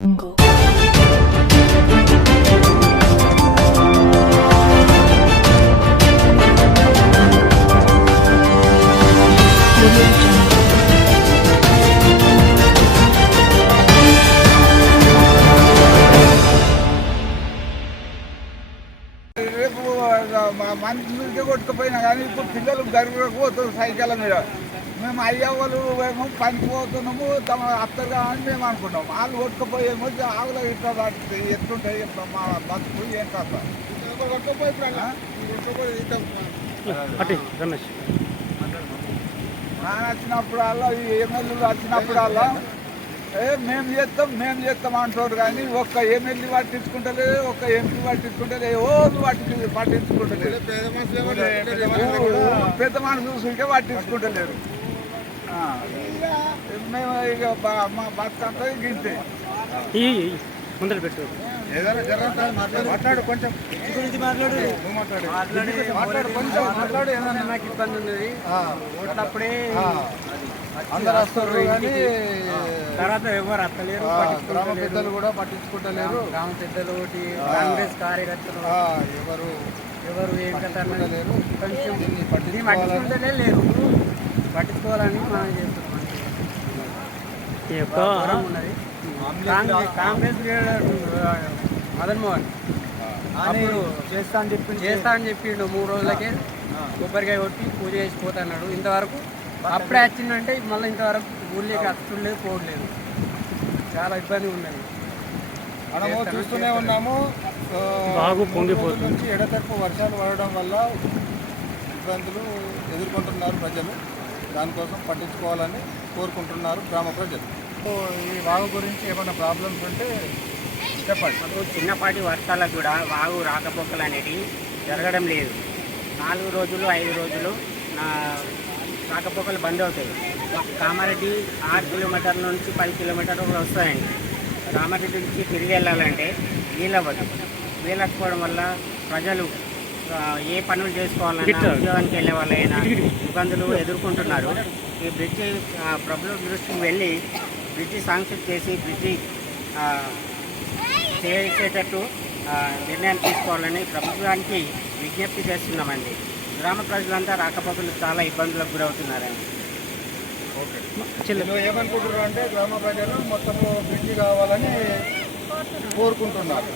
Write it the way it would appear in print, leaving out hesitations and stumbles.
Jungle. Audio Jungle. రేపు మంచి కొట్టుకుపోయినా కానీ ఇప్పుడు పిల్లలు గరుగులకు పోతారు సైకిళ్ళ మీద. మేము అయ్యా వాళ్ళు ఏమో పనికి పోతున్నాము తమ అత్తరుగా అని మేము అనుకున్నాం. వాళ్ళు కొట్టుకుపోయేమో ఆవుల ఇట్లా ఎట్లుంటాయి మా బతుకు ఏం కాదు. వచ్చినప్పుడల్లా ఈ ఎమ్మెల్యేలు వచ్చినప్పుడల్లా మేము చేస్తాం అంటారు కానీ ఒక్క ఎమ్మెల్యే పట్టించుకుంటలేదు, ఒక్క ఎంపీ పట్టించుకుంటలేదు, ఎవరు పట్టించుకుంటలేదు. పెద్ద మనుషులు చూసే పట్టించుకుంటలేరు. మేము ఇక మా బతుకంతా గింతే. ముందర పెట్టు మాట్లాడు కొంచెం మాట్లాడు. ఏదైనా నాకు ఇబ్బంది ఉన్నది ఓట్లప్పుడే అందరు వస్తారు కానీ తర్వాత ఎవరు అత్తలేరు, గ్రామ పెద్దలు కూడా పట్టించుకుంటలేరు. గ్రామ పెద్దలు కాంగ్రెస్ కార్యకర్తలు ఎవరు ఏం కట్టలేరు. కొంచెం పట్టించుకుంటేనే లేరు. పట్టించుకోవాలని మనం చేస్తున్నాం. ఉన్నది కాంగ్రెస్ మదన్ మోహన్ అప్పుడు చేస్తా అని చెప్పిండు. 3 రోజులకే కొబ్బరికాయ కొట్టి పూజ చేసిపోతున్నాడు. ఇంతవరకు అప్పుడే వచ్చిందంటే మళ్ళీ ఇంతవరకు ఊళ్ళోకి అచ్చులేదు, పోవట్లేదు. చాలా ఇబ్బంది ఉన్నది. మనము చూస్తూనే ఉన్నాము. బాగు పొంగిపోతుంది నుంచి ఎడతెరపు వర్షాలు పడడం వల్ల ఇబ్బందులు ఎదుర్కొంటున్నారు ప్రజలు. దానికోసం పట్టించుకోవాలని కోరుకుంటున్నారు గ్రామ ప్రజలు. ఈ వాగు గురించి ఏమైనా ప్రాబ్లమ్స్ ఉంటే చెప్పండి. చిన్నపాటి వర్షాలకు కూడా వాగు రాకపోకలు అనేవి జరగడం లేదు. 4 రోజులు 5 రోజులు రాకపోకలు బంద్ అవుతాయి. కామారెడ్డి 6 కిలోమీటర్ల నుంచి 10 కిలోమీటర్లు కూడా వస్తాయండి. కామారెడ్డి నుంచి తిరిగి వెళ్ళాలంటే వీలకపోవడం వల్ల ప్రజలు ఏ పనులు చేసుకోవాలన్నా, ఉద్యోగానికి వెళ్ళే వాళ్ళైనా ఇబ్బందులు ఎదుర్కొంటున్నారు. ఈ బ్రిడ్జి ప్రభుత్వ దృష్టికి వెళ్ళి బ్రిడ్జి శాంక్షన్ చేసి బ్రిడ్జి చేసేటట్టు నిర్ణయం తీసుకోవాలని ప్రభుత్వానికి విజ్ఞప్తి చేస్తున్నామండి. గ్రామ ప్రజలంతా రాకపోకలు చాలా ఇబ్బందులకు గురవుతున్నారండి. ఓకే, ఏమనుకుంటున్నారు అంటే గ్రామ ప్రజలు మొత్తం బ్రిడ్జి కావాలని కోరుకుంటున్నారు.